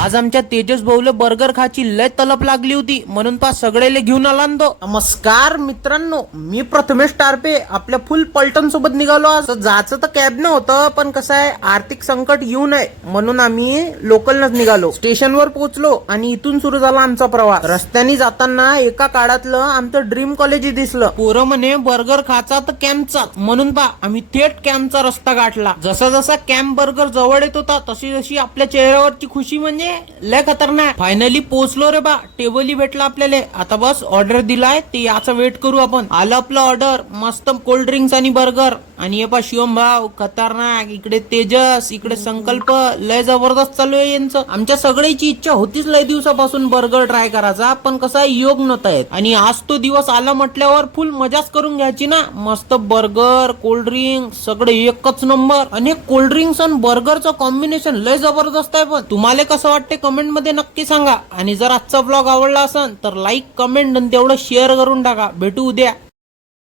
आज आमच्या तेजस भाऊले बर्गर खायची लय तलप लागली होती, म्हणून सगळेले घेऊन आला तो. नमस्कार मित्रांनो, मी प्रथमेश टारपे आपल्या फुल पलटण सोबत निघालो. आज जायचं तर कॅब न होतं, पण कसं आहे आर्थिक संकट येऊ नये म्हणून आम्ही लोकलनच निघालो. स्टेशनवर पोहोचलो आणि इथून सुरू झाला आमचा प्रवास. रस्त्याने जाताना एका काळातलं आमचं ड्रीम कॉलेज दिसलं. पोरं म्हणे बर्गर खायचा तर कॅम्पचा, म्हणून आम्ही थेट कॅम्पचा रस्ता गाठला. जसा जसा कॅम्प बर्गर जवळ येत होता तशी जशी आपल्या चेहऱ्यावरची खुशी म्हणजे लय खतरनाक. फायनली पोहोचलो रे बा, टेबलही भेटला आपल्याला. आता बस ऑर्डर दिलाय ते याचा वेट करू आपण. आलं आपलं ऑर्डर, मस्त कोल्ड ड्रिंक्स आणि बर्गर. आणि हे पा शिवम भाऊ खतरनाक, इकडे तेजस, इकडे संकल्प, लय जबरदस्त चालू आहे यांचं. आमच्या सगळ्याची इच्छा होतीच लय दिवसापासून बर्गर ट्राय करायचा, पण कसा योग नव्हता येत. आणि आज तो दिवस आला म्हटल्यावर फुल मजाच करून घ्यायची ना. मस्त बर्गर, कोल्ड ड्रिंक सगळे एकच नंबर. आणि कोल्ड ड्रिंक्स आणि बर्गरचं कॉम्बिनेशन लय जबरदस्त आहे. पण तुम्हाला कसं वाटते कमेंट मध्ये नक्की सांगा. आणि जर आजचा ब्लॉग आवडला असेल तर लाईक, कमेंट आणि तेवढं शेअर करून टाका. भेटू उद्या.